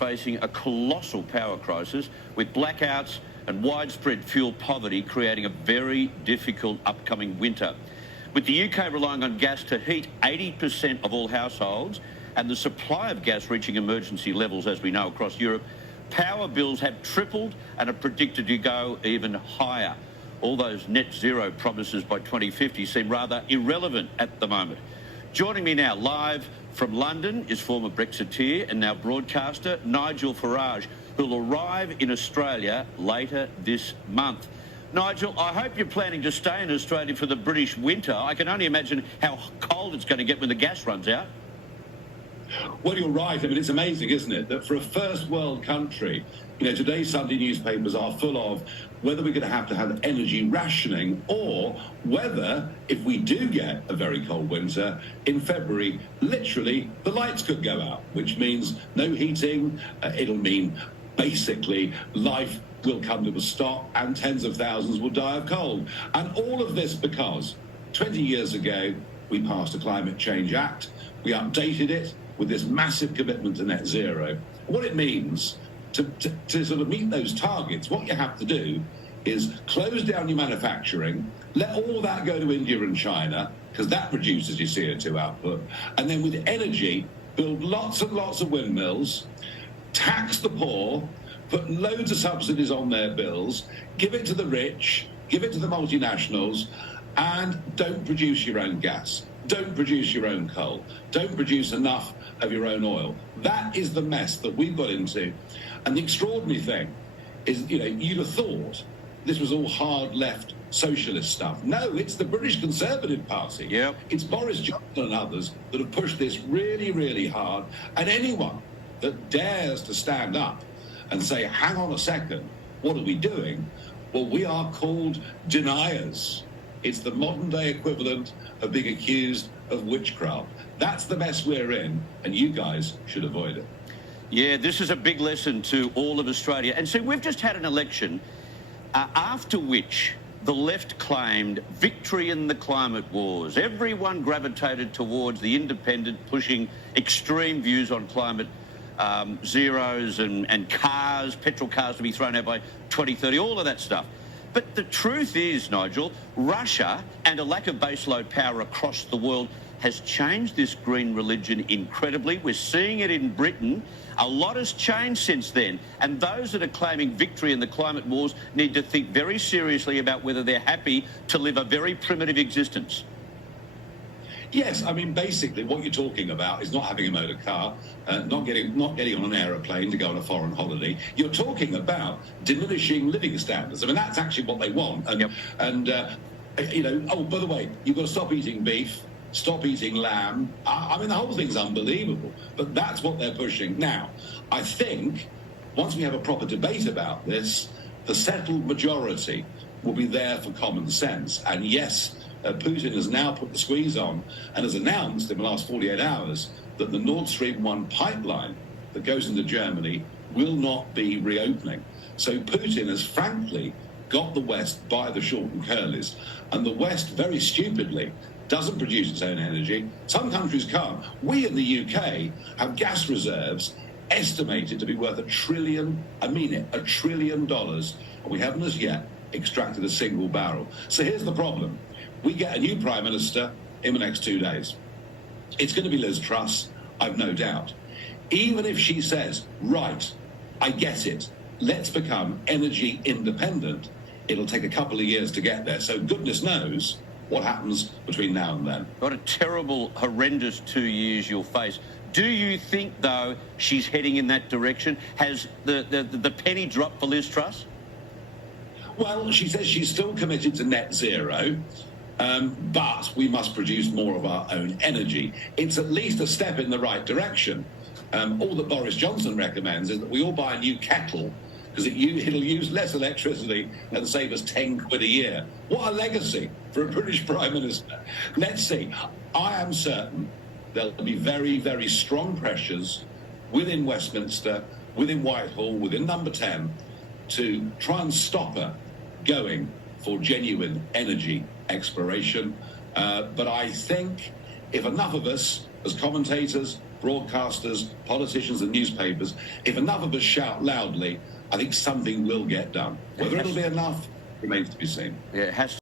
facing a colossal power crisis with blackouts and widespread fuel poverty creating a very difficult upcoming winter. With the UK relying on gas to heat 80% of all households and the supply of gas reaching emergency levels, as we know, across Europe, power bills have tripled and are predicted to go even higher. All those net zero promises by 2050 seem rather irrelevant at the moment. Joining me now live from London is former Brexiteer and now broadcaster Nigel Farage, who'll arrive in Australia later this month. Nigel, I hope you're planning to stay in Australia for the British winter. I can only imagine how cold it's going to get when the gas runs out. Well, you're right. I mean, it's amazing, isn't it, that for a first world country, today's Sunday newspapers are full of whether we're going to have energy rationing or whether, if we do get a very cold winter in February, literally the lights could go out, which means no heating. It'll mean basically life will come to a stop and tens of thousands will die of cold. And all of this because 20 years ago, we passed a Climate Change Act. We updated it with this massive commitment to net zero. What it means to sort of meet those targets, what you have to do is close down your manufacturing, let all that go to India and China, because that reduces your CO2 output, and then with energy, build lots and lots of windmills, tax the poor, put loads of subsidies on their bills, give it to the rich, give it to the multinationals, and don't produce your own gas. Don't produce your own coal. Don't produce enough of your own oil. That is the mess that we've got into. And the extraordinary thing is, you'd have thought this was all hard left socialist stuff. No, it's the British Conservative Party. Yep. It's Boris Johnson and others that have pushed this really, really hard. And anyone that dares to stand up and say, hang on a second, what are we doing? Well, we are called deniers. It's the modern day equivalent of being accused of witchcraft. That's the mess we're in, and you guys should avoid it. Yeah, this is a big lesson to all of Australia. And so we've just had an election after which the left claimed victory in the climate wars. Everyone gravitated towards the independent, pushing extreme views on climate zeros and cars, petrol cars to be thrown out by 2030, all of that stuff. But the truth is, Nigel, Russia and a lack of baseload power across the world has changed this green religion incredibly. We're seeing it in Britain. A lot has changed since then. And those that are claiming victory in the climate wars need to think very seriously about whether they're happy to live a very primitive existence. Yes, I mean, basically what you're talking about is not having a motor car, not getting on an aeroplane to go on a foreign holiday. You're talking about diminishing living standards. I mean, that's actually what they want. And, yep. Oh, by the way, you've got to stop eating beef, stop eating lamb. I mean, the whole thing's unbelievable, but that's what they're pushing. Now, I think once we have a proper debate about this, the settled majority will be there for common sense. And yes, Putin has now put the squeeze on and has announced in the last 48 hours that the Nord Stream 1 pipeline that goes into Germany will not be reopening. So Putin has frankly got the West by the short and curlies, and the West very stupidly doesn't produce its own energy. Some countries can't. We in the UK have gas reserves estimated to be worth $1 trillion, I mean it, $1 trillion, and we haven't as yet extracted a single barrel. So here's the problem. We get a new Prime Minister in the next 2 days. It's going to be Liz Truss, I've no doubt. Even if she says, right, I get it, let's become energy independent, it'll take a couple of years to get there. So goodness knows what happens between now and then. What a terrible, horrendous 2 years you'll face. Do you think, though, she's heading in that direction? Has the penny dropped for Liz Truss? Well, she says she's still committed to net zero. But we must produce more of our own energy. It's at least a step in the right direction. All that Boris Johnson recommends is that we all buy a new kettle because it'll use less electricity and save us 10 quid a year. What a legacy for a British Prime Minister. Let's see. I am certain there'll be very, very strong pressures within Westminster, within Whitehall, within Number 10 to try and stop her going for genuine energy exploration. But I think if enough of us, as commentators, broadcasters, politicians and newspapers, if enough of us shout loudly, I think something will get done. Whether it'll be enough remains to be seen. Yeah, it has